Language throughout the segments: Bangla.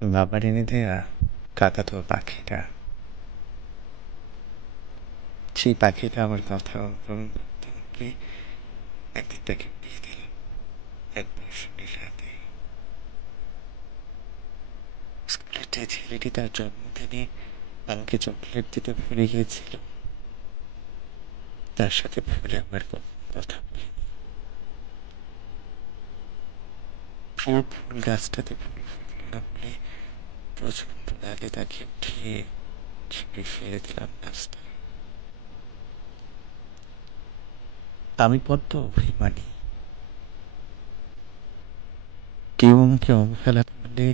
বাবার এনে দেয়া কাকাতুয়া পাখিটা, সেই পাখিটা আমার কথা অনুকরণ করতে করতে একদিন তাকে বিয়ে দিলাম এক বছরের সাথে। স্কুলের যে ছেলেটি তার জন্মদিনে আমাকে চকলেট দিতে ভুলে গিয়েছিল, তার সাথে ভুলে আমার কথা বলি। পুরো ফুল গাছটাতে ফুল ফুটল না বলে প্রচণ্ড রাগে তাকে উঠিয়ে ছুঁড়ে ফেলে দিলাম রাস্তায়। আমি বড্ড অভিমানী। কেউ আমাকে অবহেলা করলে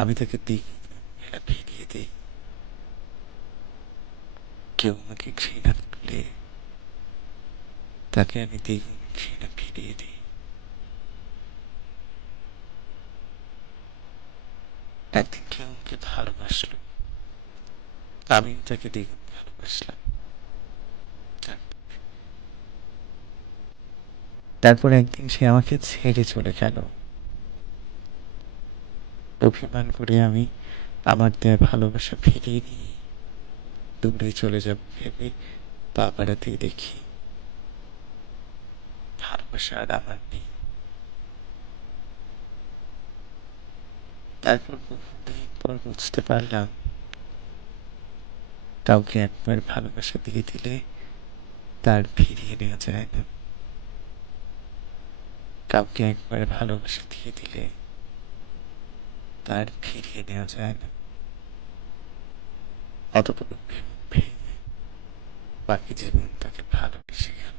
আমি তাকে দ্বিগুণ ফিরিয়ে দিই। কেউ আমাকে ঘৃণা করলে তাকে আমি দ্বিগুণ ঘৃণা ফিরিয়ে দিই। একদিন কেউ আমাকে ভালোবাসলো, আমিও তাকে দ্বিগুণ ভালোবাসলাম। তারপর একদিন সে আমাকে ছেড়ে চলে গেল। অভিমান করে আমি আমার দেয়া ভালোবাসা ফিরিয়ে নিয়ে দূরে চলে যাব ভেবে পা বাড়াতেই দেখি ভালোবাসা আর আমার নেই। তারপর বহুদিন পর বুঝতে পারলাম, কাউকে একবার ভালোবাসা দিয়ে দিলে তার ফিরিয়ে নেওয়া যায় না। কাউকে একবার ভালোবাসা দিয়ে দিলে তার ফিরিয়ে নেওয়া যায় না। অতপর ভেবে বাকি জীবন তাকে ভালোবেসে গেল।